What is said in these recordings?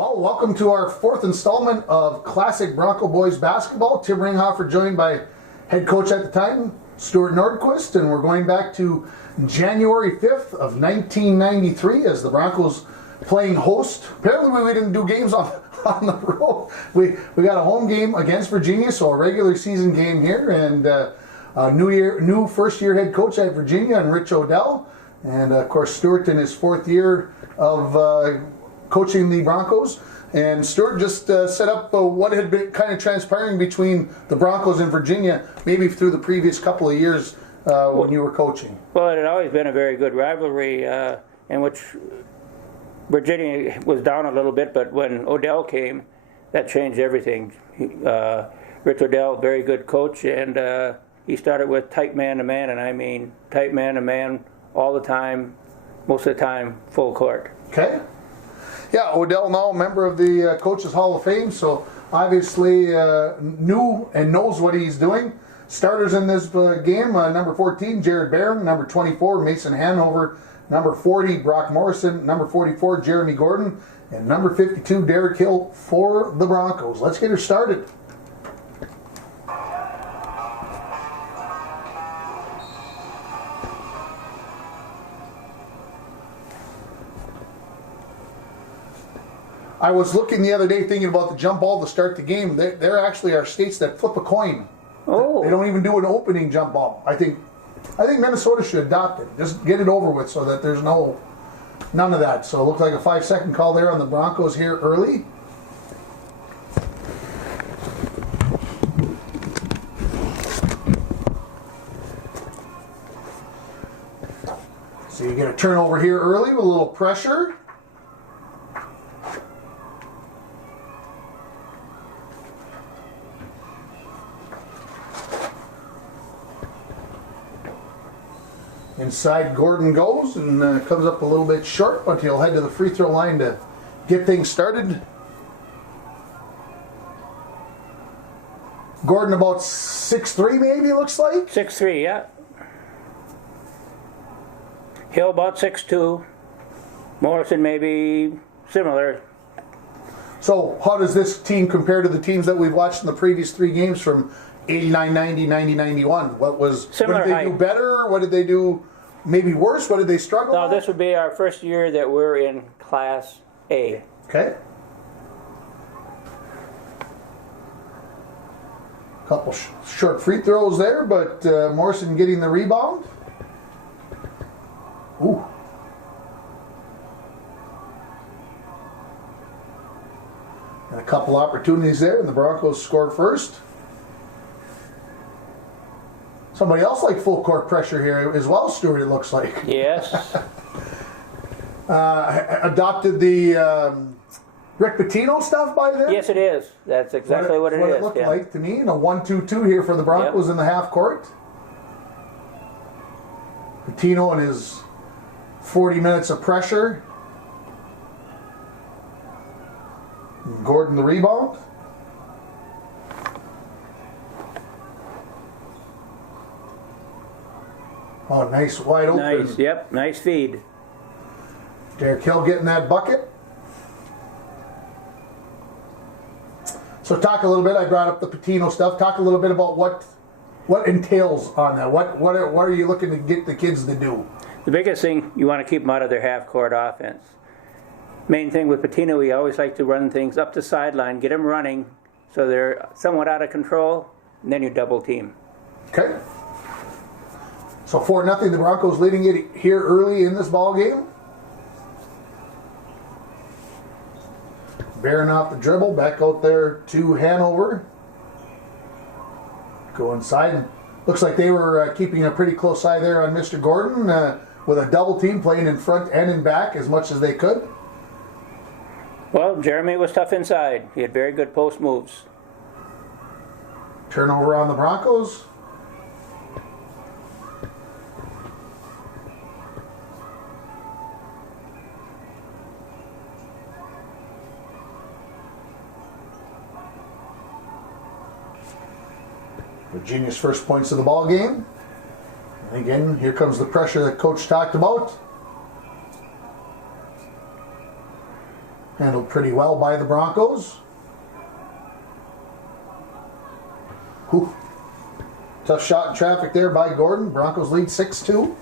Well, welcome to our fourth installment of Classic Bronco Boys Basketball. Tim Ringhofer joined by head coach at the time, Stuart Nordquist, and we're going back to January 5th of 1993 as the Broncos playing host. Apparently we didn't do games on the road. We got a home game against Virginia, so a regular season game here, and a new first-year head coach at Virginia, and Rich Odell, and of course Stuart in his fourth year of coaching the Broncos. And Stuart just set up what had been kind of transpiring between the Broncos and Virginia, maybe through the previous couple of years when you were coaching. Well, it had always been a very good rivalry in which Virginia was down a little bit, but when Odell came, that changed everything. Rich Odell, very good coach, and he started with tight man-to-man, and I mean tight man-to-man all the time, most of the time, full court. Okay. Yeah, Odell now a member of the Coaches Hall of Fame, so obviously knew and knows what he's doing. Starters in this game, number 14, Jared Barron, number 24, Mason Hanover, number 40, Brock Morrison, number 44, Jeremy Gordon, and number 52, Derek Hill for the Broncos. Let's get her started. I was looking the other day thinking about the jump ball to start the game. There actually are states that flip a coin. Oh. They don't even do an opening jump ball. I think Minnesota should adopt it. Just get it over with so that there's none of that. So it looked like a 5-second call there on the Broncos here early. So you get a turnover here early with a little pressure. Inside Gordon goes and comes up a little bit short, but he'll head to the free throw line to get things started. Gordon about 6'3", maybe, looks like? 6'3", yeah. Hill about 6'2". Morrison maybe similar. So how does this team compare to the teams that we've watched in the previous three games from 89, 90, 90, 91? What did they do better? What did they do maybe worse? What did they struggle No, with? this would be our first year that we're in Class A. Okay. Couple short free throws there, but Morrison getting the rebound. Ooh. And a couple opportunities there, and the Broncos scored first. Somebody else like full court pressure here as well, Stuart, it looks like. Yes. Adopted the Rick Pitino stuff by then? Yes, it is. That's exactly what it is. What it looked like to me. And a 1-2-2 here for the Broncos in the half court. Pitino and his 40 minutes of pressure. And Gordon the rebound. Oh, nice wide open. Nice, yep, nice feed. Derek Hill getting that bucket. So talk a little bit, I brought up the Pitino stuff, talk a little bit about what entails on that. What are you looking to get the kids to do? The biggest thing, you want to keep them out of their half-court offense. Main thing with Pitino, we always like to run things up the sideline, get them running so they're somewhat out of control, and then you double team. Okay. So 4-0, the Broncos leading it here early in this ball game. Barron off the dribble, back out there to Hanover. Go inside. Looks like they were keeping a pretty close eye there on Mr. Gordon with a double team playing in front and in back as much as they could. Well, Jeremy was tough inside. He had very good post moves. Turnover on the Broncos. Virginia's first points of the ball game. And again, here comes the pressure that Coach talked about. Handled pretty well by the Broncos. Whew. Tough shot in traffic there by Gordon. Broncos lead 6-2.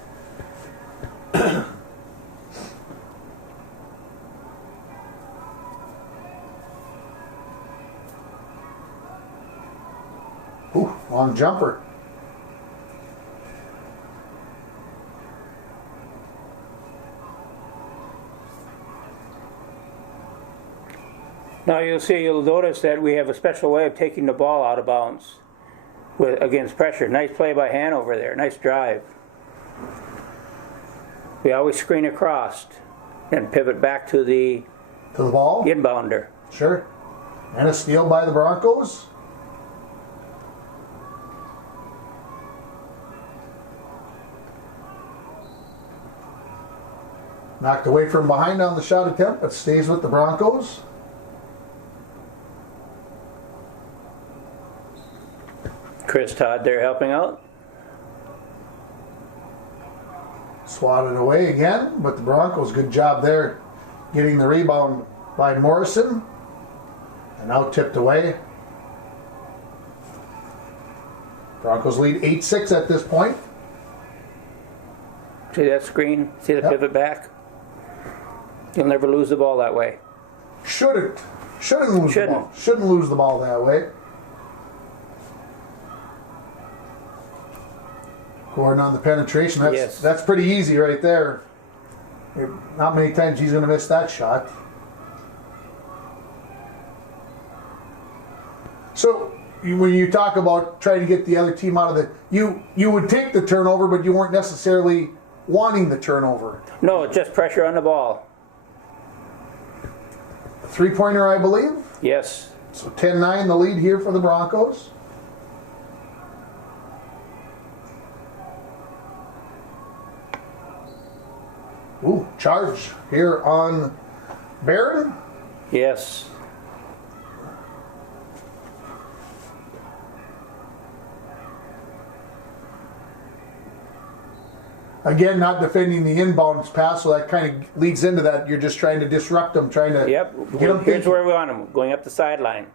Ooh, long jumper. Now you'll notice that we have a special way of taking the ball out of bounds against pressure. Nice play by Hanover there. Nice drive. We always screen across and pivot back to the ball? Inbounder. Sure. And a steal by the Broncos. Knocked away from behind on the shot attempt, but stays with the Broncos. Chris Todd there helping out. Swatted away again, but the Broncos, good job there getting the rebound by Morrison. And now tipped away. Broncos lead 8-6 at this point. See that screen? See the pivot back? You'll never lose the ball that way. Shouldn't lose the ball. Shouldn't lose the ball that way. Gordon on the penetration. That's pretty easy right there. Not many times he's going to miss that shot. So when you talk about trying to get the other team out of the, you would take the turnover, but you weren't necessarily wanting the turnover. No, just pressure on the ball. Three-pointer, I believe. Yes. So 10-9 the lead here for the Broncos. Ooh, charge here on Barron. Yes. Again, not defending the inbounds pass, so that kind of leads into that. You're just trying to disrupt them, trying to get them. Here's where we want them, going up the sideline.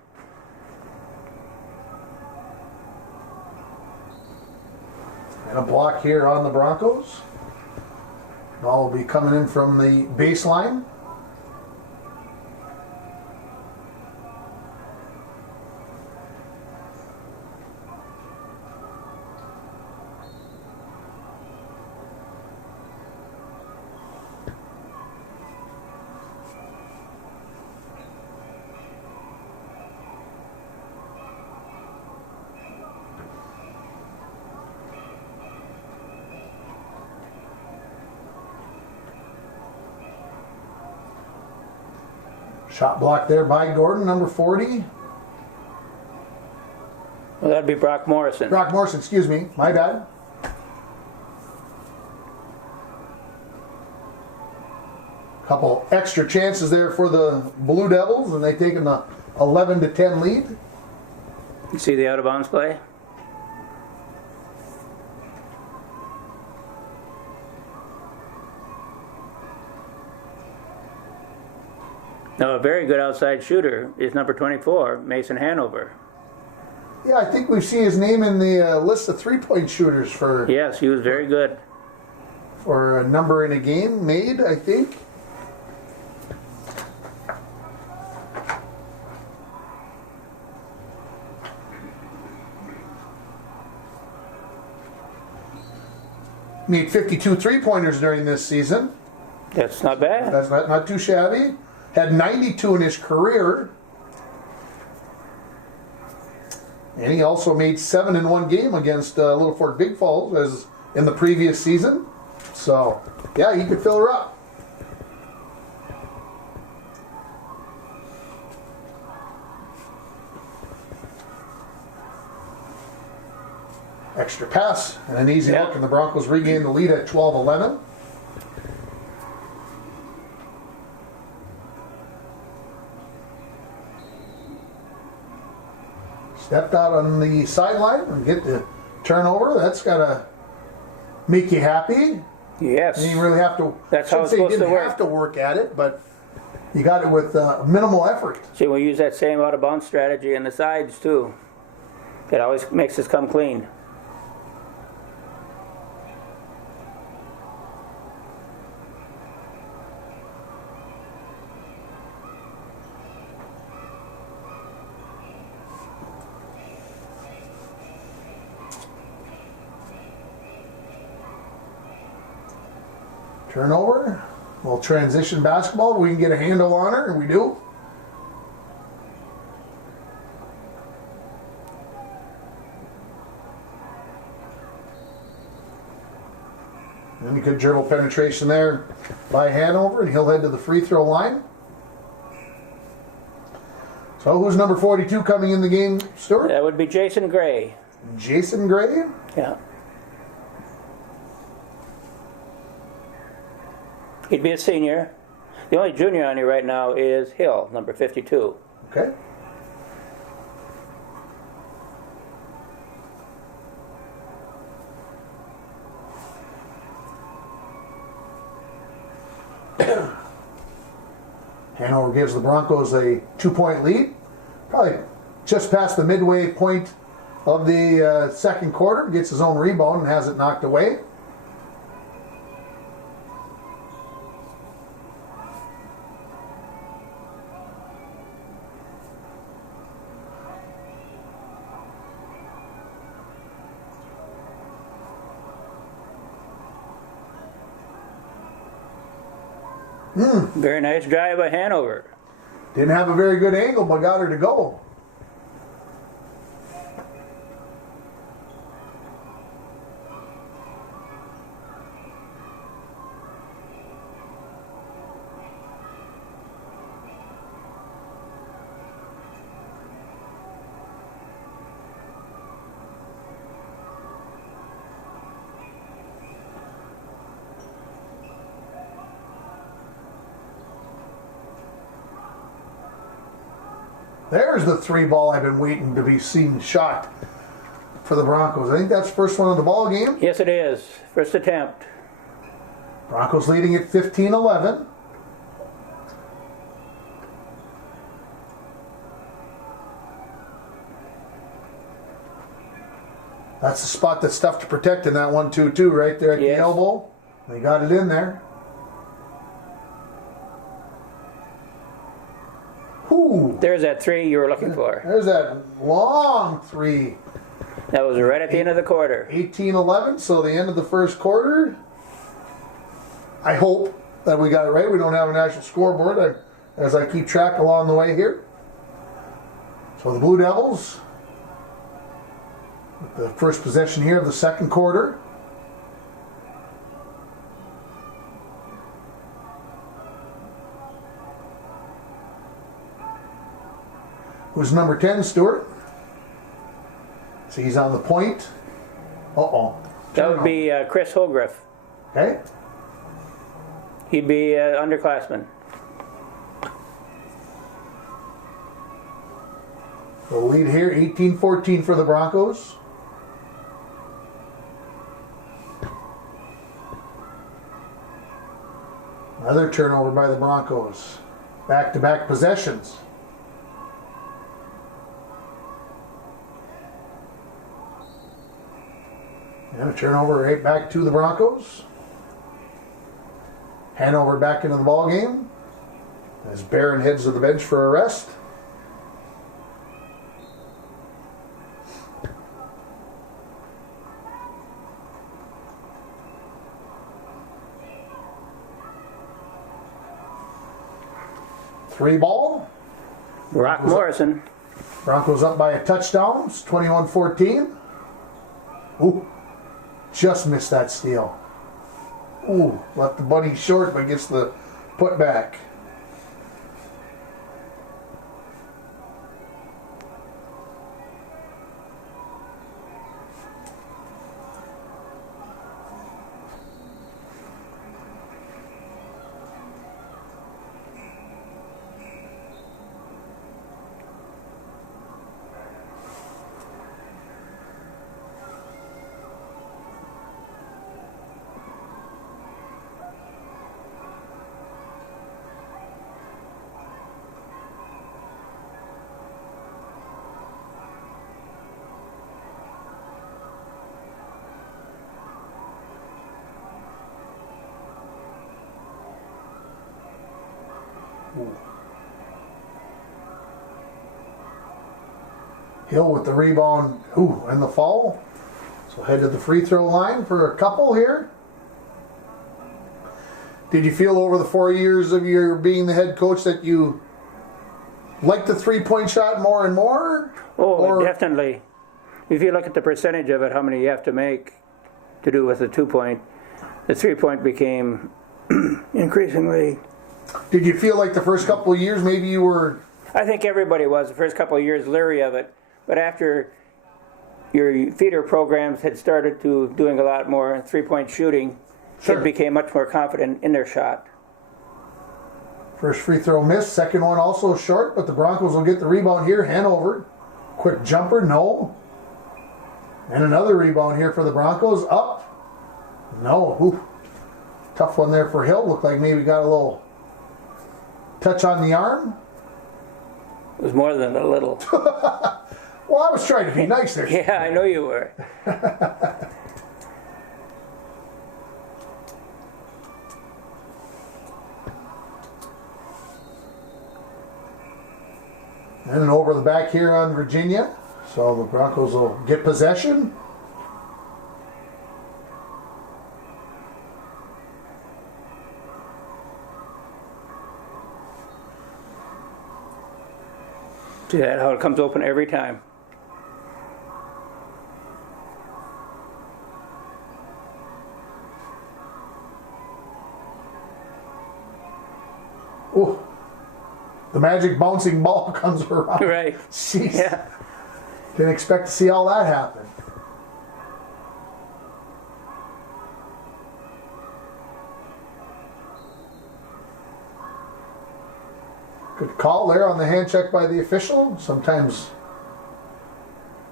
And a block here on the Broncos. Ball will be coming in from the baseline. Shot blocked there by Gordon, number 40. Well, that'd be Brock Morrison. Brock Morrison, excuse me. My bad. Couple extra chances there for the Blue Devils, and they take an 11-10 lead. You see the out-of-bounds play? No, a very good outside shooter is number 24, Mason Hanover. Yeah, I think we've seen his name in the list of three-point shooters for... Yes, he was very good. For a number in a game made, I think. Made 52 three-pointers during this season. That's not bad. That's not too shabby. Had 92 in his career. And he also made 7 in one game against Little Fork Big Falls as in the previous season. So, yeah, he could fill her up. Extra pass and an easy look, and the Broncos regain the lead at 12-11. Stepped out on the sideline and get the turnover. That's got to make you happy. Yes. You didn't really have to. That's how it's supposed to work. Have to work at it, but You got it with minimal effort. See, we use that same out of bounds strategy in the sides too. It always makes us come clean. Turnover. We'll transition basketball. We can get a handle on her, and we do. And a good dribble penetration there by Hanover, and he'll head to the free throw line. So who's number 42 coming in the game, Stuart? That would be Jason Gray. Jason Gray? Yeah. He'd be a senior. The only junior on here right now is Hill, number 52. Okay. Hanover gives the Broncos a 2-point lead. Probably just past the midway point of the second quarter. Gets his own rebound and has it knocked away. Very nice drive by Hanover. Didn't have a very good angle, but got her to go. There's the 3 ball I've been waiting to be seen shot for the Broncos. I think that's the first one of the ball game. Yes, it is. First attempt. Broncos leading at 15-11. That's the spot that's tough to protect in that 1-2-2 right there at the elbow. They got it in there. Ooh. There's that 3 you were looking for. There's that long 3. That was right at the end of the quarter. 18-11, so the end of the first quarter. I hope that we got it right. We don't have a national scoreboard as I keep track along the way here. So the Blue Devils, with the first possession here of the second quarter. Who's number 10, Stuart? So he's on the point. Uh-oh. That would be Chris Holgriff. Okay. He'd be underclassman. The lead here, 18-14 for the Broncos. Another turnover by the Broncos. Back-to-back possessions. And a turnover right back to the Broncos. Hanover back into the ball game as Barron heads to the bench for a rest. Three ball. Brock Morrison. Broncos up by a touchdown. It's 21-14. Ooh. Just missed that steal. Ooh, left the bunny short, but gets the putback. Hill with the rebound, and the foul. So head to the free throw line for a couple here. Did you feel over the 4 years of your being the head coach that you liked the three-point shot more and more? Oh, definitely. If you look at the percentage of it, how many you have to make to do with the 2-point, the 3-point became increasingly. Did you feel like the first couple of years maybe you were... I think everybody was the first couple of years leery of it, but after your feeder programs had started to doing a lot more 3-point shooting, Sure. kids became much more confident in their shot. First free throw missed, second one also short, but the Broncos will get the rebound here. Hanover, quick jumper, no. And another rebound here for the Broncos, up. No, tough one there for Hill. Looked like maybe got a little touch on the arm. It was more than a little. Well, I was trying to be nice there. Yeah, I know you were. And then over the back here on Virginia. So the Broncos will get possession. See that, how it comes open every time. Ooh. The magic bouncing ball comes around. Right. Jeez. Yeah. Didn't expect to see all that happen. Good call there on the hand check by the official. Sometimes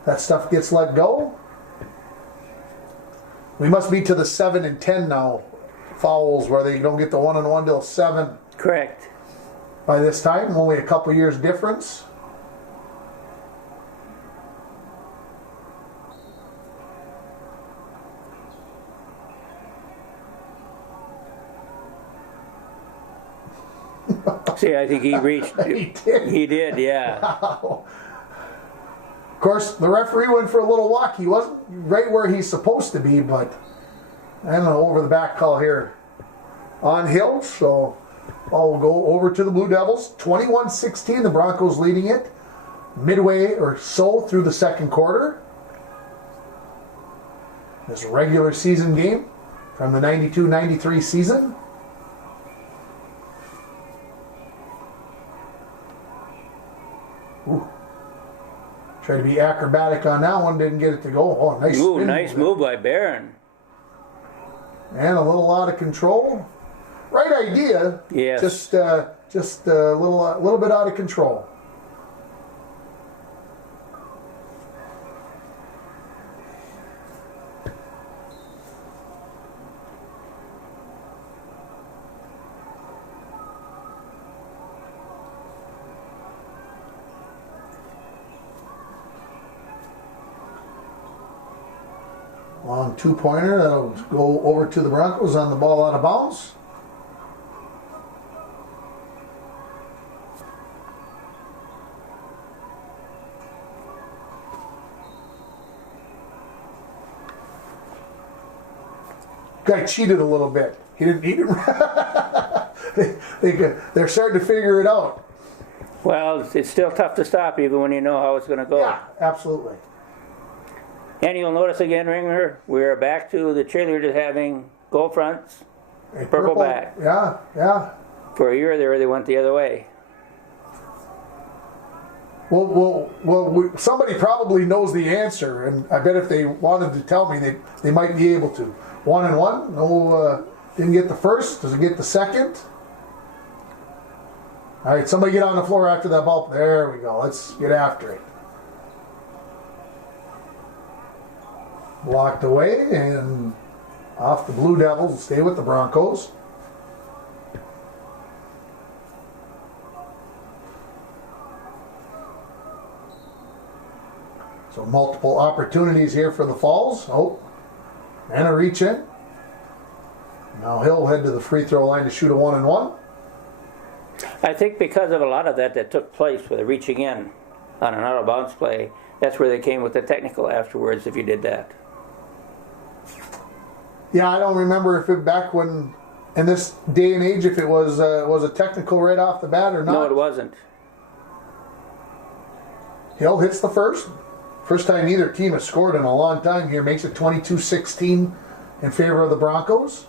that stuff gets let go. We must be to the 7 and 10 now. Fouls where they don't get the 1-on-1 till 7. Correct. By this time, only a couple years difference. See, I think he reached. He did. He did, yeah. Wow. Of course, the referee went for a little walk. He wasn't right where he's supposed to be, but I don't know, over the back call here on Hill. So ball will go over to the Blue Devils. 21-16, the Broncos leading it. Midway or so through the second quarter. This regular season game from the 92-93 season. Ooh. Try to be acrobatic on that one, didn't get it to go. Oh, nice Ooh, spin nice move by Barron. And a little out of control. Right idea. Yes. Just a little bit out of control. Long two-pointer that'll go over to the Broncos on the ball out of bounds. Guy cheated a little bit. He didn't. They're starting to figure it out. Well, it's still tough to stop even when you know how it's going to go. Yeah, absolutely. And you'll notice again, Ringer, we're back to the cheerleaders having gold fronts, purple back. Yeah, yeah. For a year there, they went the other way. Well, somebody probably knows the answer, and I bet if they wanted to tell me, they might be able to. 1-1. No, didn't get the first. Does it get the second? All right, somebody get on the floor after that ball. There we go. Let's get after it. Blocked away and off the Blue Devils. Stay with the Broncos. So multiple opportunities here for the Falls. Oh, and a reach in. Now he'll head to the free throw line to shoot a 1-1. I think because of a lot of that took place with the reaching in. on an out of bounds play. That's where they came with the technical afterwards. If you did that, Yeah, I don't remember if it back when in this day and age if it was a technical right off the bat or not. no, it wasn't. Hill hits the first. First time either team has scored in a long time here. Makes it 22-16 in favor of the Broncos.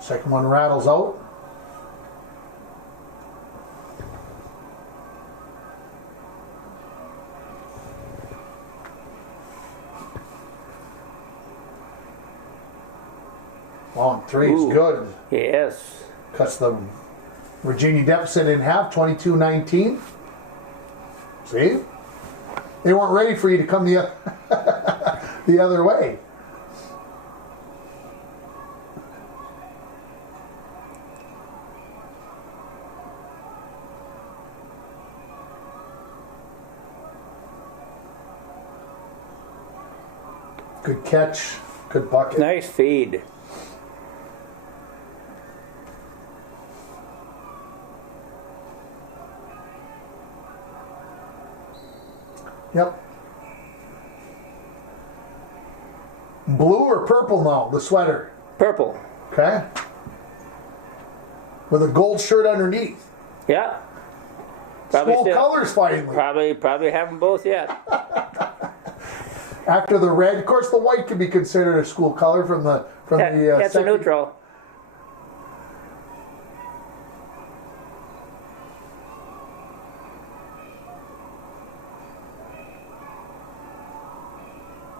Second one rattles out. Long three is Ooh. good. Yes. Cuts the Virginia deficit in half, 22-19. See? They weren't ready for you to come the, the other way. Good catch. Good bucket. Nice feed. Yep. Blue or purple now, the sweater. Purple. Okay. With a gold shirt underneath. Yeah. School colors finally. Probably have them both yet. After the red, of course, the white could be considered a school color from the That's a second. neutral.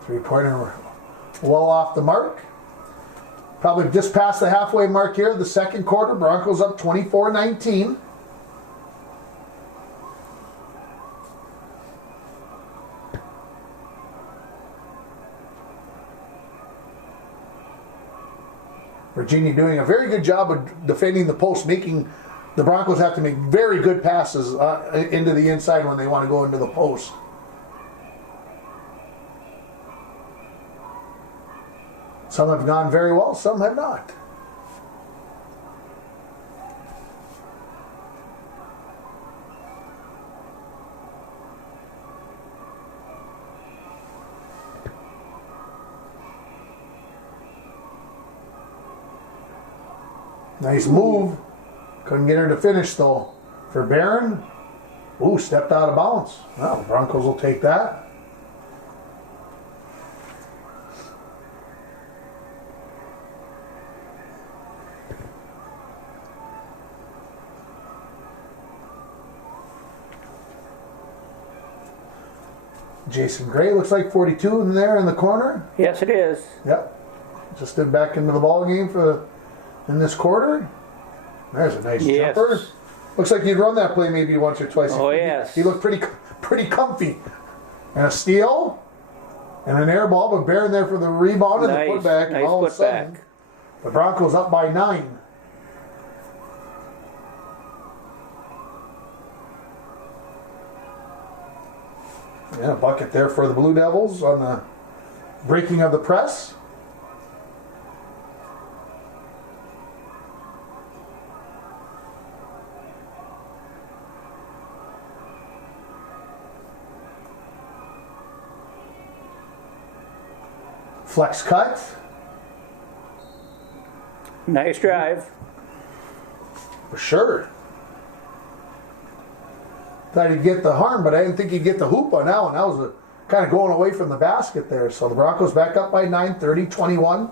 Three-pointer well off the mark. Probably just past the halfway mark here. The second quarter, Broncos up 24-19. Virginia doing a very good job of defending the post, making the Broncos have to make very good passes into the inside when they want to go into the post. Some have gone very well, some have not. Nice move. Couldn't get her to finish though. For Barron. Ooh, stepped out of bounds. Well, Broncos will take that. Jason Gray looks like 42 in there in the corner. Yes, it is. Yep. Just stood back into the ball game in this quarter. There's a nice Yes. jumper. Looks like he'd run that play maybe once or twice. Oh, yes. He looked pretty comfy. And a steal and an air ball, but Barron there for the rebound and the putback. And Nice all of a sudden, putback. the Broncos up by 9. Yeah, a bucket there for the Blue Devils on the breaking of the press. Flex cut. Nice drive. For sure. Thought he'd get the harm, but I didn't think he'd get the hoop on that one. That was kind of going away from the basket there. So the Broncos back up by 9, 30-21.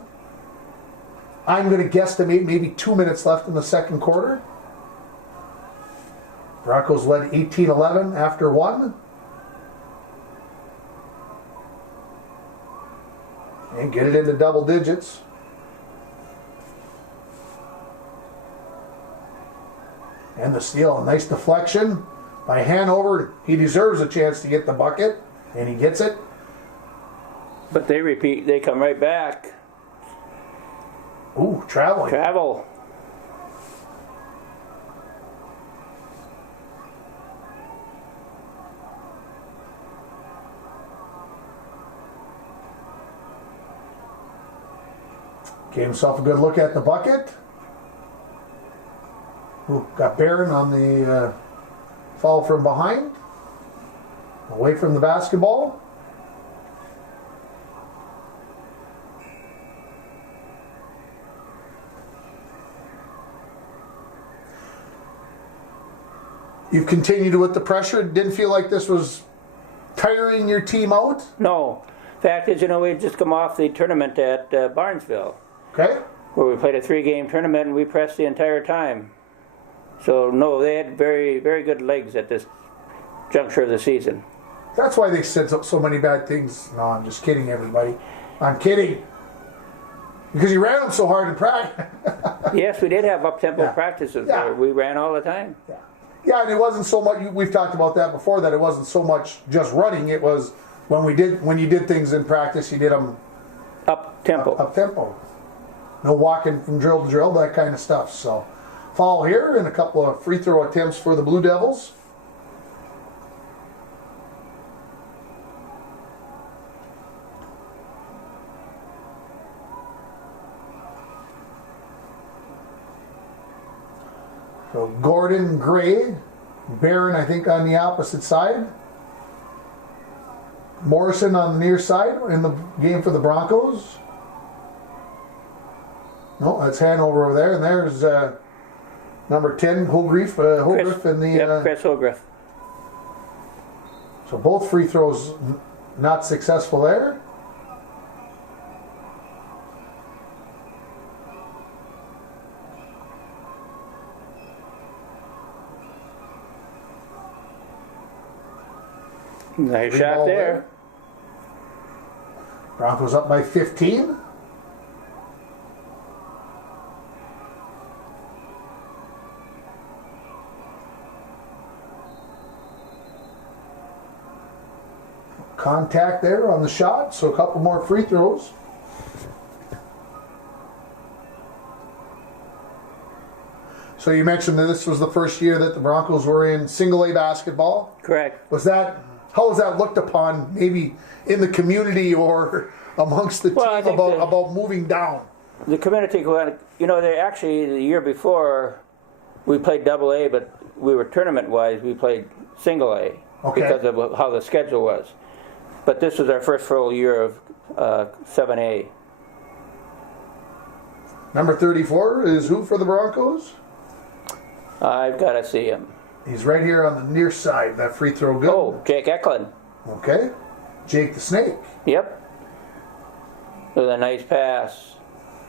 I'm going to guesstimate maybe 2 minutes left in the second quarter. Broncos led 18-11 after 1. And get it into double digits. And the steal, a nice deflection by Hanover. He deserves a chance to get the bucket, and he gets it. But they repeat, they come right back. Ooh, traveling. Travel. Gave himself a good look at the bucket. Ooh, got Barron on the foul from behind. Away from the basketball. You've continued with the pressure. Didn't feel like this was tiring your team out? No. Fact is, we had just come off the tournament at Barnesville, Okay. where we played a 3-game tournament and we pressed the entire time. So, no, they had very, very good legs at this juncture of the season. That's why they said so many bad things. No, I'm just kidding, everybody. I'm kidding. Because you ran them so hard in practice. Yes, we did have up-tempo practices Yeah. there. We ran all the time. Yeah. Yeah, and it wasn't so much. We've talked about that before. That it wasn't so much just running. It was when you did things in practice, you did them Up-tempo. up tempo. No walking from drill to drill, that kind of stuff. So, foul here and a couple of free throw attempts for the Blue Devils. So Gordon, Gray, Barron, I think, on the opposite side. Morrison on the near side in the game for the Broncos. No, that's Hanover over there. And there's number 10, Holgriff in the... Chris Holgriff. So both free throws not successful there. Nice Free shot ball there. Broncos up by 15. Contact there on the shot, so a couple more free throws. So you mentioned that this was the first year that the Broncos were in single A basketball. Correct. How was that looked upon, maybe in the community or amongst the Well, I team think about moving down? The community, they actually, the year before, we played double A, but we were tournament-wise, we played single A Okay. because of how the schedule was. But this was our first full year of 7A. Number 34 is who for the Broncos? I've got to see him. He's right here on the near side. That free throw good. Oh, Jake Eklund. Okay. Jake the Snake. Yep. With a nice pass.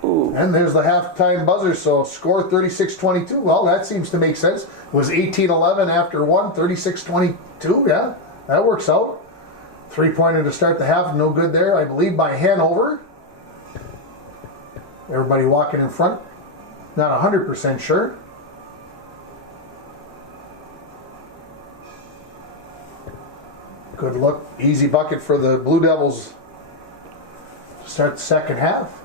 Ooh. And there's the halftime buzzer, so score 36-22. Well, that seems to make sense. It was 18-11 after one, 36-22. Yeah, that works out. Three-pointer to start the half, no good there, I believe, by Hanover. Everybody walking in front. Not 100% sure. Good look, easy bucket for the Blue Devils to start the second half.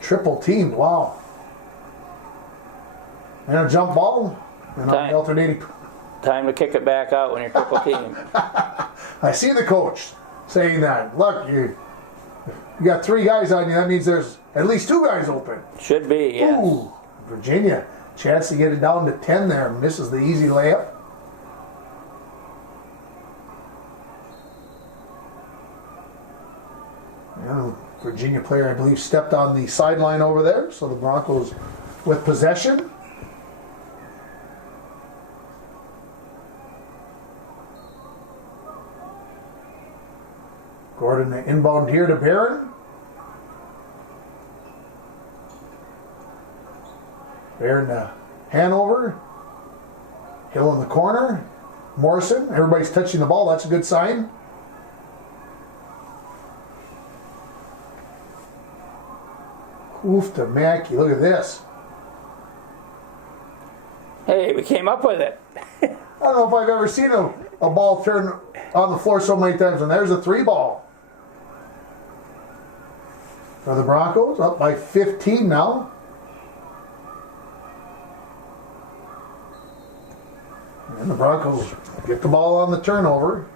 Triple teamed, wow. And a jump ball. And on the alternating. Time to kick it back out when you're triple team. I see the coach saying that. Look, you got 3 guys on you. That means there's at least 2 guys open. Should be, yes. Ooh, Virginia. Chance to get it down to 10 there. Misses the easy layup. Yeah, Virginia player, I believe, stepped on the sideline over there. So the Broncos with possession. Gordon inbound here to Barron. Barron to Hanover. Hill in the corner. Morrison. Everybody's touching the ball. That's a good sign. Oof to Mackey. Look at this. Hey, we came up with it. I don't know if I've ever seen a ball turn on the floor so many times. And there's a 3 ball. For the Broncos, up by 15 now. And the Broncos get the ball on the turnover.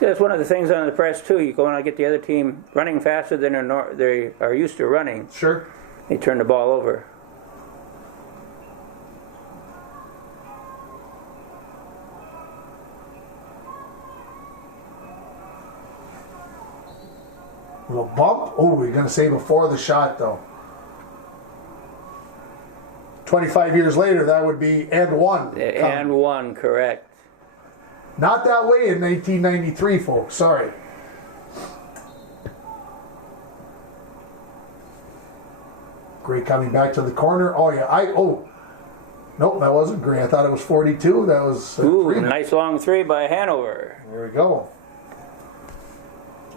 So that's one of the things on the press too. You go and get the other team running faster than they are used to running. Sure. They turn the ball over. Little bump. Oh, we're going to say before the shot, though. 25 years later, that would be and one. And one, correct. Not that way in 1993, folks. Sorry. Gray coming back to the corner. Oh, yeah. Nope, that wasn't Gray. I thought it was 42. That was Ooh, nice long three by Hanover. There we go.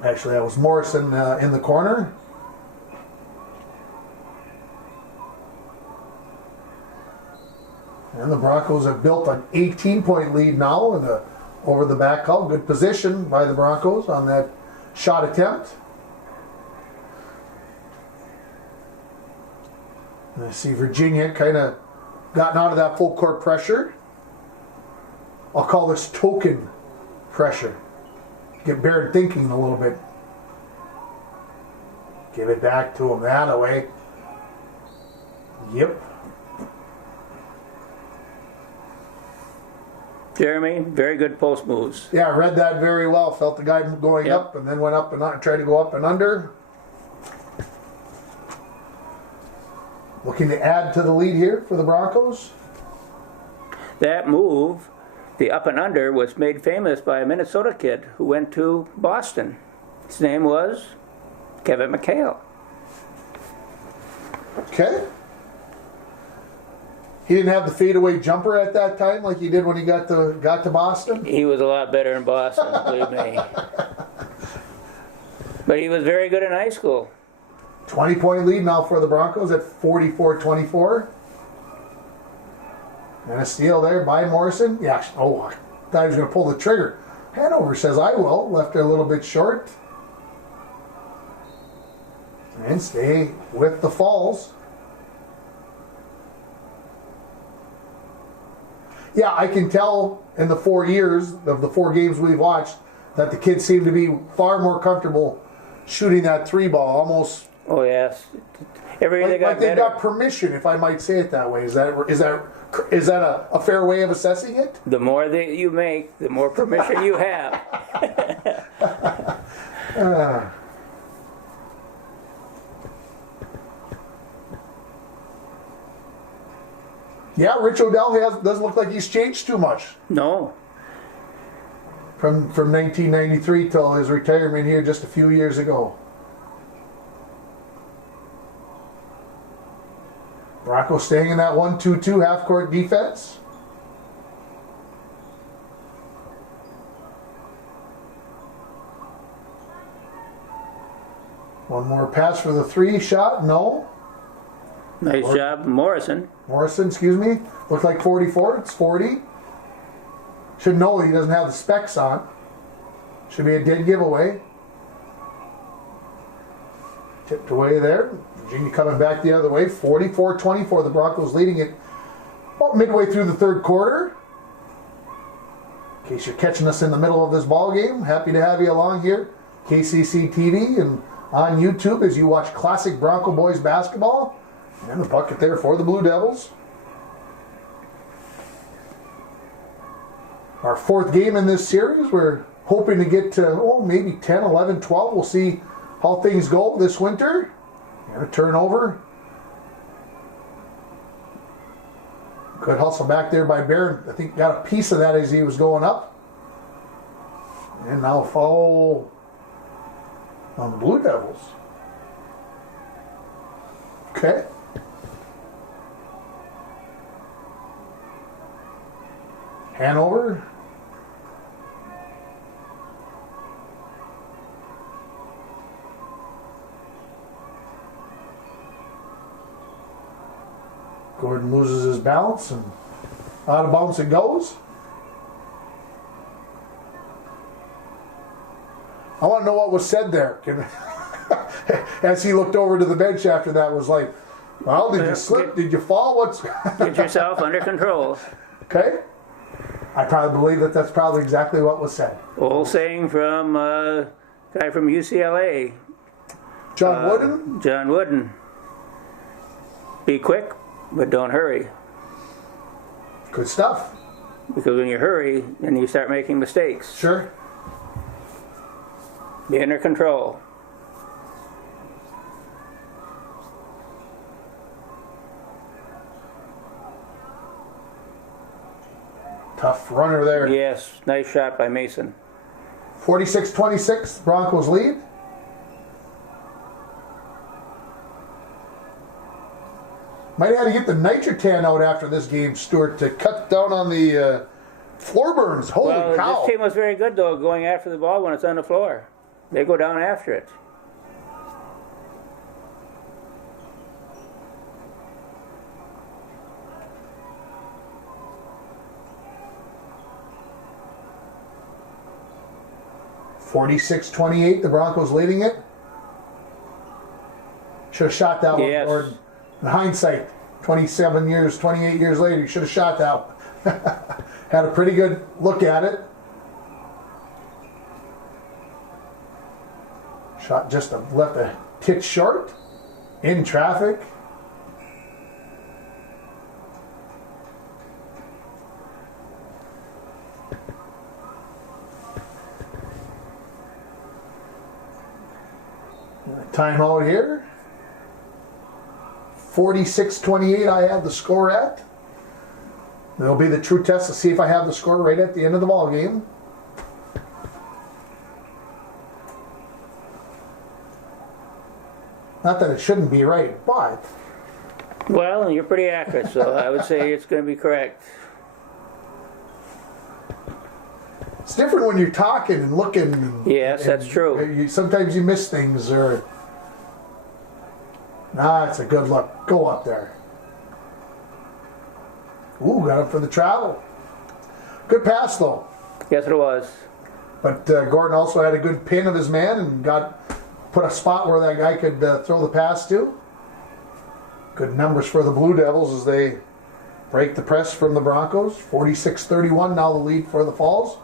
Actually, that was Morrison in the corner. And the Broncos have built an 18-point lead now in the over the back call. Good position by the Broncos on that shot attempt. And I see Virginia kind of gotten out of that full court pressure. I'll call this token pressure. Get Barrett thinking a little bit. Give it back to him that way. Yep. Jeremy, very good post moves. Yeah, I read that very well. Felt the guy going Yep. up and then went up and tried to go up and under. Looking to add to the lead here for the Broncos. That move, the up and under, was made famous by a Minnesota kid who went to Boston. His name was Kevin McHale. Okay. He didn't have the fadeaway jumper at that time like he did when he got to Boston. He was a lot better in Boston, believe me. But he was very good in high school. 20-point lead now for the Broncos at 44-24. And a steal there by Morrison. Yeah, oh, I thought he was going to pull the trigger. Hanover says, I will. Left it a little bit short. And stay with the Falls. Yeah, I can tell in the 4 years of the 4 games we've watched that the kids seem to be far more comfortable shooting that three ball. Almost. Oh yes, every year they got like they've better. got permission, if I might say it that way. Is that a fair way of assessing it? The more that you make, the more permission you have. Yeah, Rich Odell doesn't look like he's changed too much No, from 1993 till his retirement here just a few years ago. Bronco staying in that 1-2-2 half-court defense. One more pass for the three shot. No. nice job, Morrison. Morrison, excuse me. Looked like 44. It's 40. Should know he doesn't have the specs on. Should be a dead giveaway. Tipped away there. Virginia coming back the other way. 44-24. The Broncos leading it about midway through the third quarter. In case you're catching us in the middle of this ball game, happy to have you along here. KCC TV and on YouTube as you watch classic Bronco boys basketball. And the bucket there for the Blue Devils. Our 4th game in this series. We're hoping to get to maybe 10, 11, 12. We'll see how things go this winter. And a turnover. Good hustle back there by Barron. I think got a piece of that as he was going up. And now a foul on the Blue Devils. Okay. Hanover. Gordon loses his balance and out of bounds it goes. I want to know what was said there. As he looked over to the bench after that, was like, well, did you slip? Did you fall? What's Get yourself under control. Okay. I probably believe that that's probably exactly what was said. Old saying from a guy from UCLA, John Wooden? John Wooden. Be quick, but don't hurry. Good stuff. Because when you hurry, then you start making mistakes. Sure. Be under control. Tough runner there. Yes, nice shot by Mason. 46-26, Broncos lead. Might have had to get the Nitrotan out after this game, Stuart, to cut down on the floor burns. Holy cow. This team was very good, though, going after the ball when it's on the floor. They go down after it. (46-28), the Broncos leading it. Should have shot that Yes. one. Or in hindsight, 28 years later, you should have shot that one. Had a pretty good look at it. Shot just left a tick short. In traffic. Timeout here. 46-28 I have the score at. That'll be the true test to see if I have the score right at the end of the ball game. Not that it shouldn't be right, but... Well, you're pretty accurate, so I would say it's going to be correct. It's different when you're talking and looking. Yes, that's true. Sometimes you miss things or... Nah, it's a good look. Go up there. Ooh, got it for the travel. Good pass, though. Yes, it was. But Gordon also had a good pin of his man and put a spot where that guy could throw the pass to. Good numbers for the Blue Devils as they break the press from the Broncos. 46-31, now the lead for the Falls.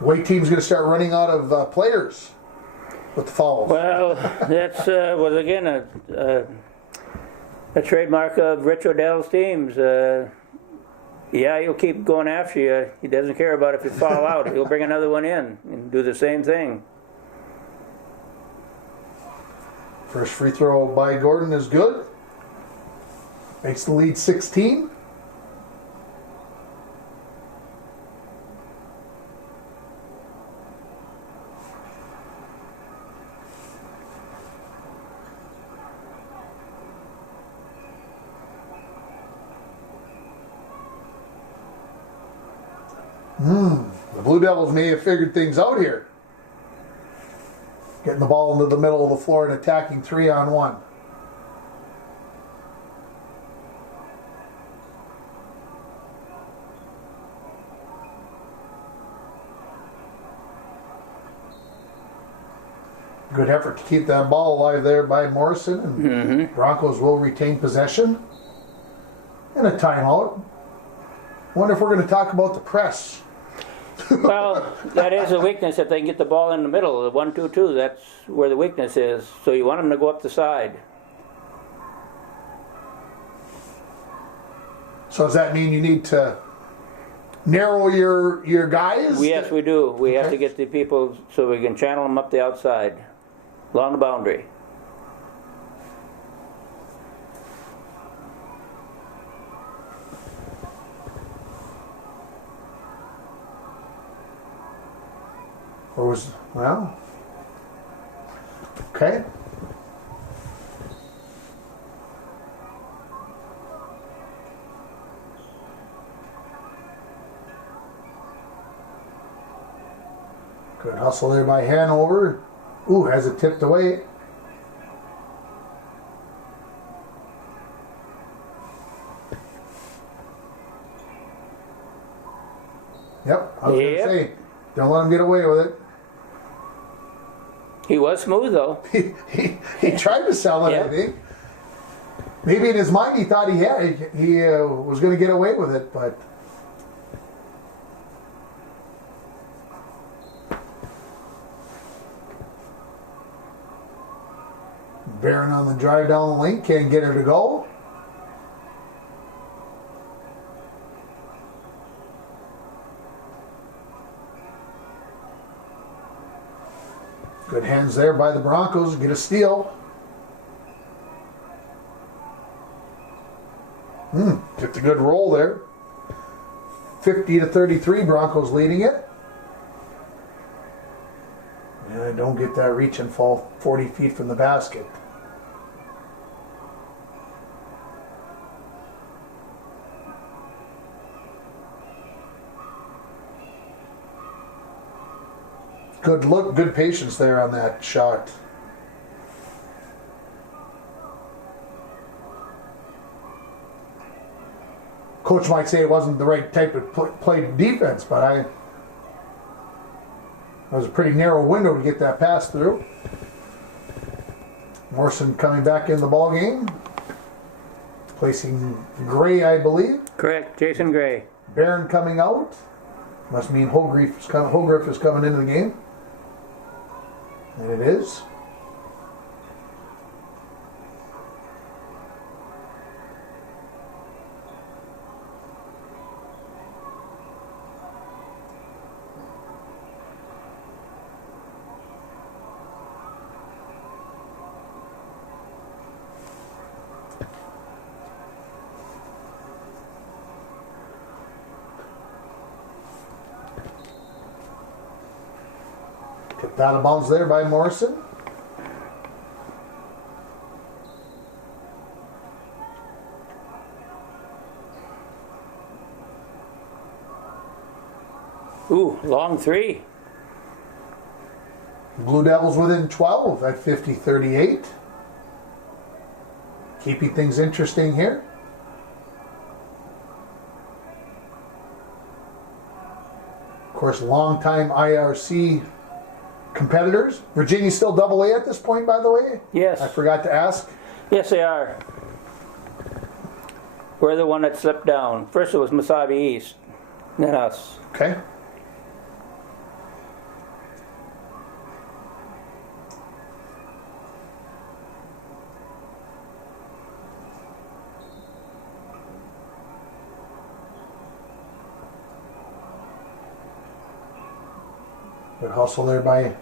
Away team's going to start running out of players with the Falls. Well, that's was again a trademark of Rich Odell's teams. Yeah, he'll keep going after you. He doesn't care about if you fall out. He'll bring another one in and do the same thing. First free throw by Gordon is good. Makes the lead 16. The Blue Devils may have figured things out here. Getting the ball into the middle of the floor and attacking 3-on-1. Good effort to keep that ball alive there by Morrison. And Broncos will retain possession. And a timeout. Wonder if we're going to talk about the press. Well, that is a weakness if they can get the ball in the middle. The 1-2-2, that's where the weakness is. So you want them to go up the side. So does that mean you need to narrow your guys? Yes, we do. We have to get the people so we can channel them up the outside, along the boundary. Well, okay. Good hustle there by Hanover. Ooh, has it tipped away. Yep, I was Yep. going to say, don't let him get away with it. He was smooth though. He tried to sell it, Yep. I think. Maybe in his mind he thought he was going to get away with it, but Barron on the drive down the lane, can't get her to go. Good hands there by the Broncos, get a steal. Get the good roll there. 50-33, Broncos leading it. And I don't get that reach and fall 40 feet from the basket. Good look, good patience there on that shot. Coach might say it wasn't the right type of play defense, but it was a pretty narrow window to get that pass through. Morrison coming back in the ball game, placing Gray, I believe. Correct, Jason Gray. Barron coming out. Must mean Holgriff is coming into the game. And it is. Kicked out of bounds there by Morrison. Ooh, long three. Blue Devils within 12 at 50-38. Keeping things interesting here. Of course, longtime IRC competitors. Virginia's still double A at this point, by the way? Yes. I forgot to ask. Yes, they are. We're the one that slipped down. First it was Mesabi East, then us. Okay. Good hustle there by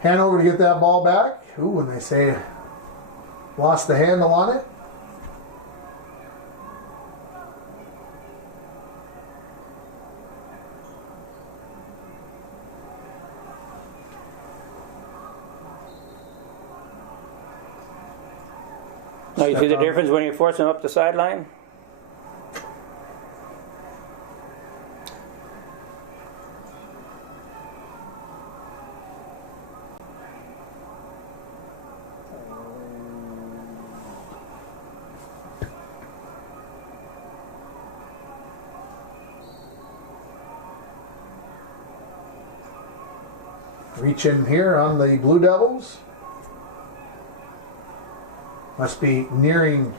Hanover to get that ball back. Ooh, when they say lost the handle on it. Now you see the difference when you force them up the sideline? Reach in here on the Blue Devils. Must be nearing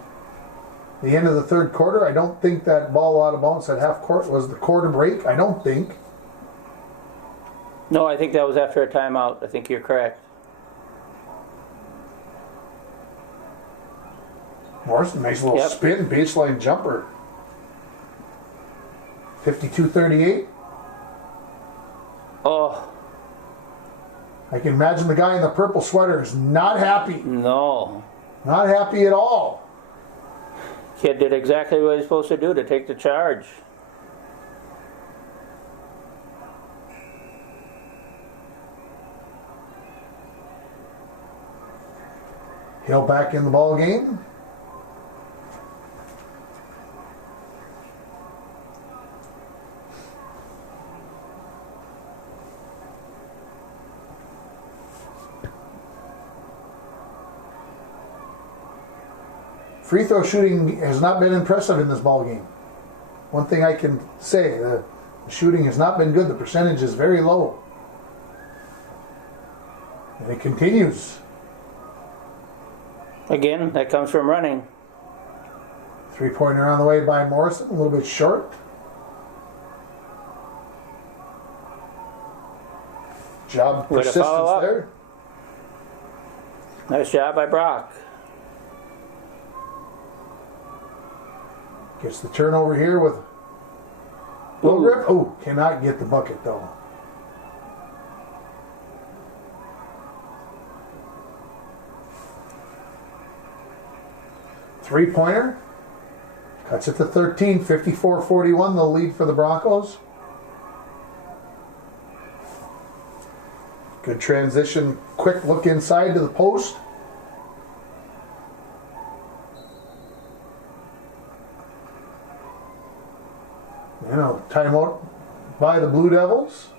the end of the third quarter. I don't think that ball out of bounds at half court was the quarter break. I don't think. No, I think that was after a timeout. I think you're correct. Morrison, nice little Yep. spin, baseline jumper. 52-38. Oh, I can imagine the guy in the purple sweater is not happy. no. Not happy at all. Kid did exactly what he's supposed to do, to take the charge. Hill back in the ball game. Free throw shooting has not been impressive in this ball game. One thing I can say, the The shooting has not been good. The percentage is very low. And it continues. Again, that comes from running. Three-pointer on the way by Morrison, a little bit short. Job Way to persistence follow up. there. Nice job by Brock. Gets the turnover here with Will Grip. Oh, cannot get the bucket though. Three-pointer. Cuts it to 13, 54-41, the lead for the Broncos. Good transition, quick look inside to the post. Timeout by the Blue Devils.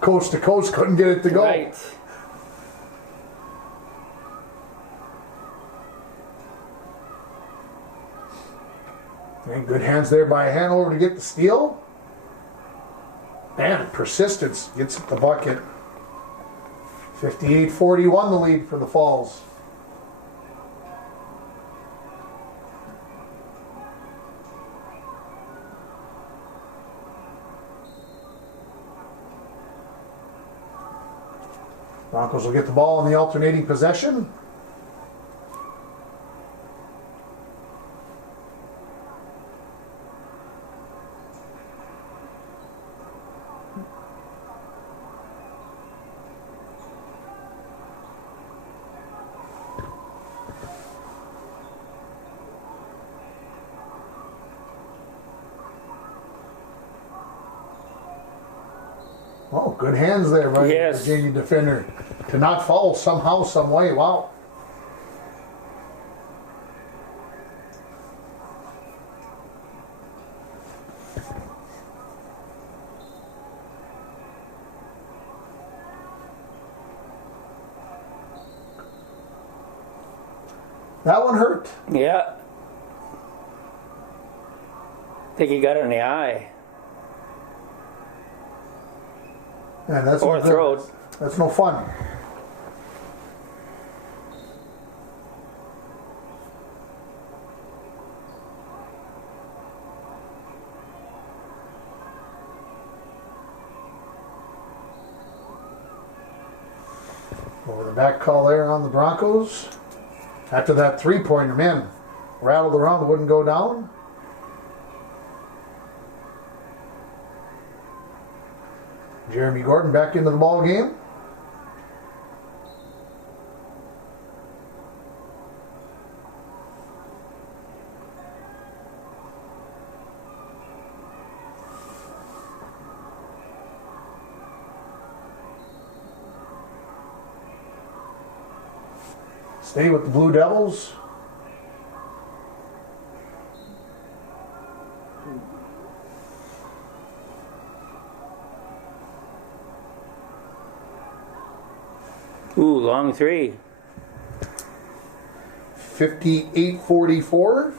Coast to coast, couldn't get it to go. Right. And good hands there by Hanover to get the steal. And persistence gets the bucket. 58-41 the lead for the Falls. Broncos will get the ball in the alternating possession. Oh, good hands there by the Virginia defender to not foul somehow, some way. Wow. That one hurt. Yeah. I think he got it in the eye. Man, that's Or throat. That's no fun. Over the back call there on the Broncos. After that three-pointer, man, rattled around, wouldn't go down. Jeremy Gordon back into the ball game. Stay with the Blue Devils. Ooh, long three. 58-44.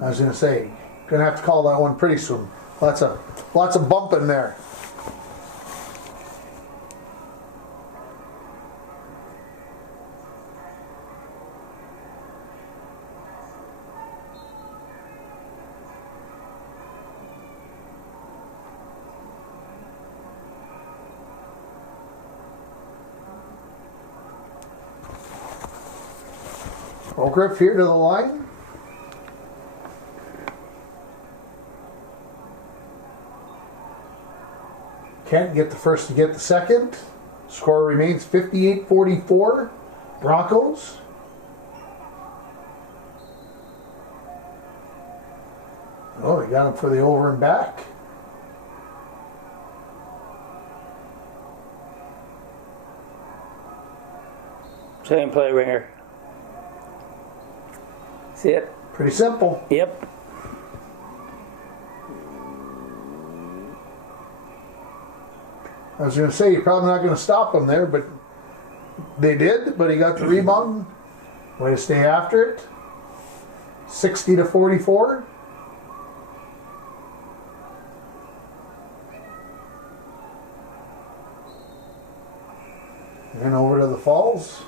I was going to say, gonna have to call that one pretty soon. Lots of bumping there. Grip here to the line. Kent get the first to get the second. Score remains 58-44. Broncos. Oh, he got him for the over and back. Same play, Ringer. See it? Pretty simple. Yep. I was going to say, you're probably not going to stop him there, but they did, but he got the rebound. Way to stay after it. 60-44. And over to the Falls.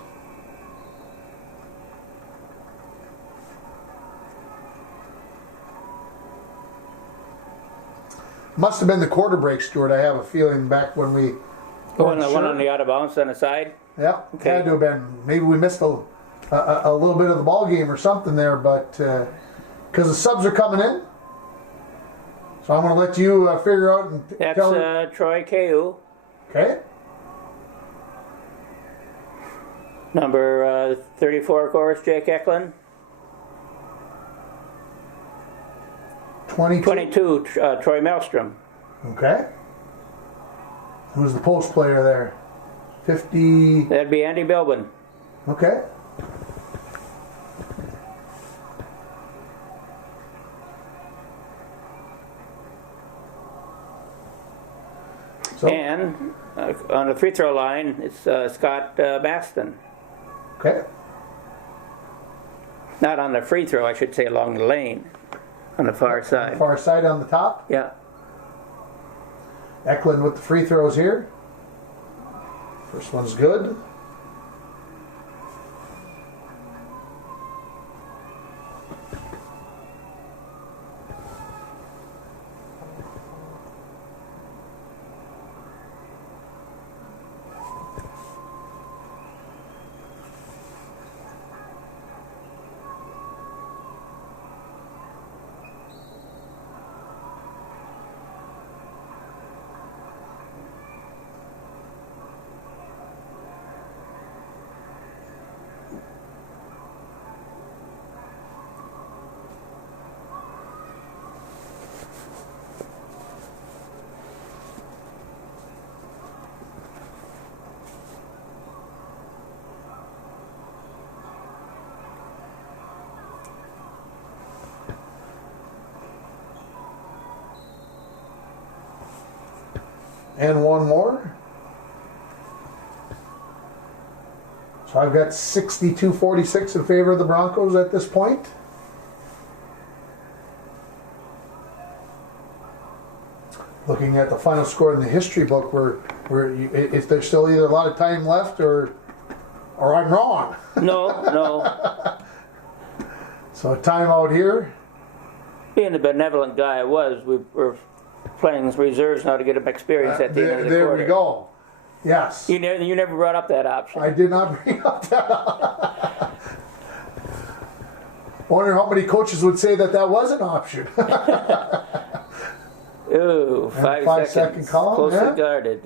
Must have been the quarter break, Stuart. I have a feeling back when we. One on the out of bounds on the side. Yeah, Okay. had to have been. Maybe we missed a little bit of the ball game or something there, but because the subs are coming in, so I'm going to let you figure out and That's tell. Troy Cahu. Okay. Number 34, of course, Jake Eklund. 22, Troy Maelstrom. Okay. Who's the post player there? 50. That'd be Andy Bilbin. Okay. So, And on the free throw line, it's Scott Baston. okay. Not on the free throw, I should say, along the lane. On the far side. Far side on the top. Yeah. Eklund with the free throws here. First one's good. And one more. So I've got 62-46 in favor of the Broncos at this point. Looking at the final score in the history book, where if there's still either a lot of time left or I'm wrong. No. So a timeout here. Being the benevolent guy I was, we were playing reserves now to get him experience at the end of the There quarter. we go. Yes. You never brought up that option. I did not bring up that. Wonder how many coaches would say that was an option. Ooh, And 5 seconds. second call, Closely yeah. guarded.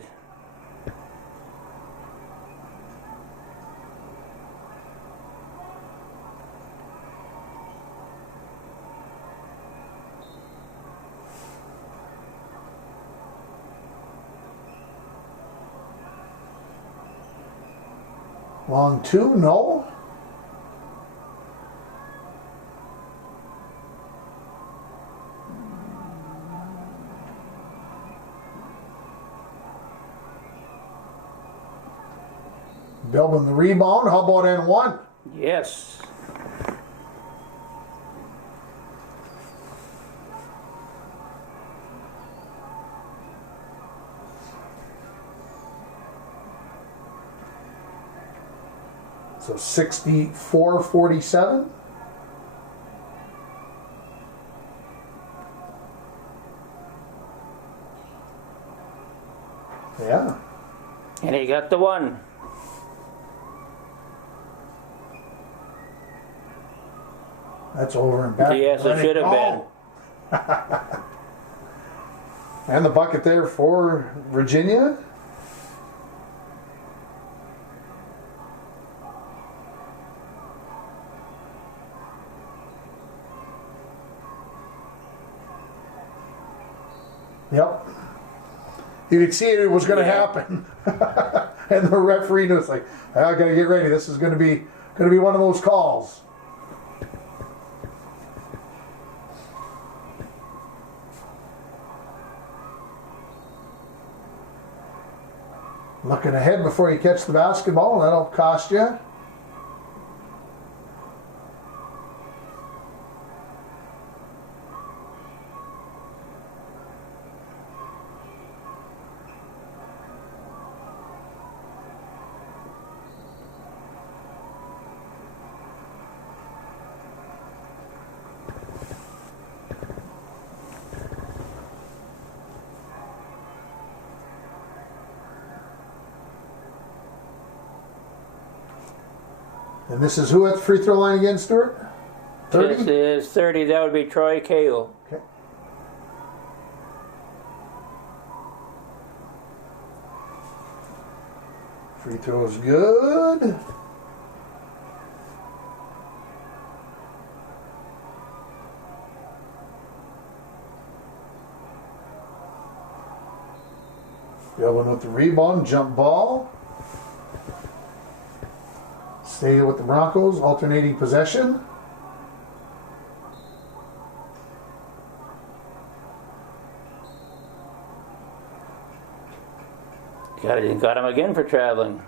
Long two, no. Bilbin the rebound. How about N1? Yes. So 64-47. Yeah. And he got the one. That's over and back. Yes, it should have been. And the bucket there for Virginia. Yep. You could see it was going to happen. And the referee was like, I got to get ready. This is going to be one of those calls. Looking ahead before you catch the basketball, that'll cost you. And this is who at the free throw line again, Stuart? 30? This is 30. That would be Troy Cahill. Okay. Free throw is good. The other one with the rebound, jump ball. Stay with the Broncos, alternating possession. Got him again for traveling.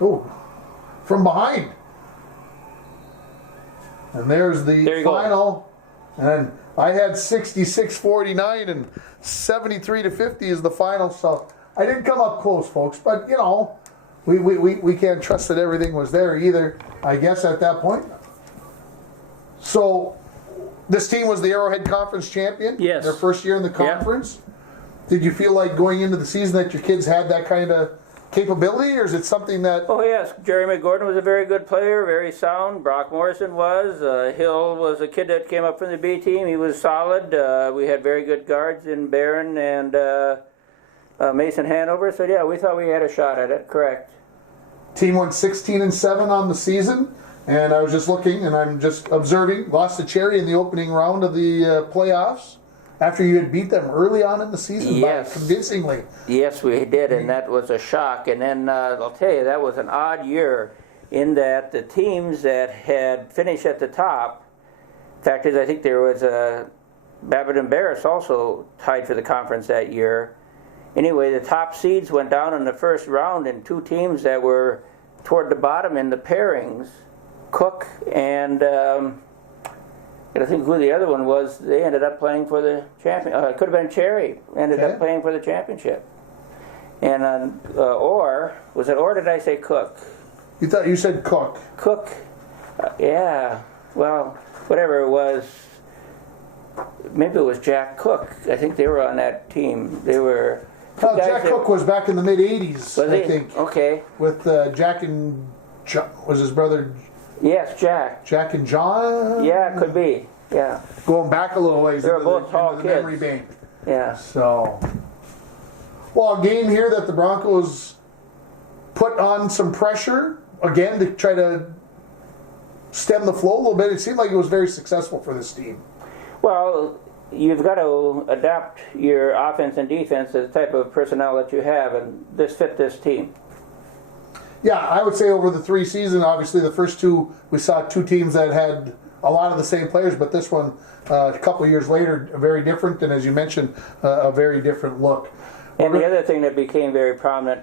Oh, from behind. And there's the final. And I had 66-49 and 73-50 is the final. So I didn't come up close, folks. But, you know, we can't trust that everything was there either, I guess, at that point. So this team was the Arrowhead Conference champion. Yes. Their first year in the conference. Yeah. Did you feel like going into the season that your kids had that kind of capability, or is it something that... Oh, yes. Jeremy Gordon was a very good player, very sound. Brock Morrison was. Hill was a kid that came up from the B team. He was solid. We had very good guards in Barron and Mason Hanover. So, yeah, we thought we had a shot at it. Correct. Team went 16-7 on the season, and I was just looking, and I'm just observing. Lost to Cherry in the opening round of the playoffs. After you had beat them early on in the season, yes, convincingly. Yes, we did, and that was a shock. And then I'll tell you, that was an odd year in that the teams that had finished at the top, in fact is I think there was Babbitt and Barris also tied for the conference that year. Anyway, the top seeds went down in the first round, and two teams that were toward the bottom in the pairings, Cook and... I think who the other one was, they ended up playing for the champion. It could have been Cherry, ended up playing for the championship. And or did I say Cook? You said Cook. Cook, yeah. Well, whatever it was, maybe it was Jack Cook. I think they were on that team. They were. Well, Jack Cook was back in the mid '80s, I think. Okay. With Jack and John, was his brother. Yes, Jack. Jack and John? Yeah, it could be. Yeah. Going back a little ways. They were both tall into kids. the memory bank. Yeah. So, well, a game here that the Broncos put on some pressure, again, to try to stem the flow a little bit. It seemed like it was very successful for this team. Well, you've got to adapt your offense and defense to the type of personnel that you have, and this fit this team. Yeah, I would say over the three seasons, obviously the first two, we saw two teams that had a lot of the same players, but this one, a couple of years later, very different, and as you mentioned, a very different look. And the other thing that became very prominent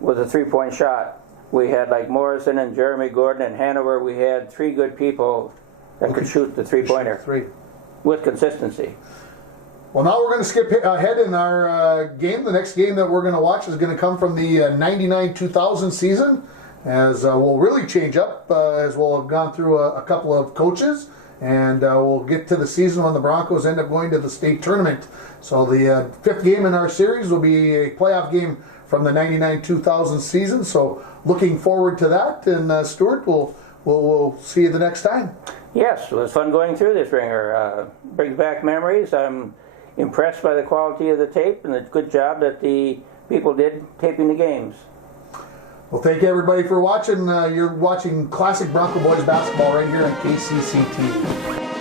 was a three-point shot. We had like Morrison and Jeremy Gordon and Hanover. We had three good people that could shoot the three-pointer with consistency. Well, now we're going to skip ahead in our game. The next game that we're going to watch is going to come from the 99-2000 season, as we'll really change up, as we'll have gone through a couple of coaches, and we'll get to the season when the Broncos end up going to the state tournament. So the fifth game in our series will be a playoff game from the 99-2000 season. So looking forward to that. And Stuart, we'll see you the next time. Yes, it was fun going through this ringer. Brings back memories. I'm impressed by the quality of the tape and the good job that the people did taping the games. Well, thank you everybody for watching. You're watching Classic Bronco Boys basketball right here on KCC TV.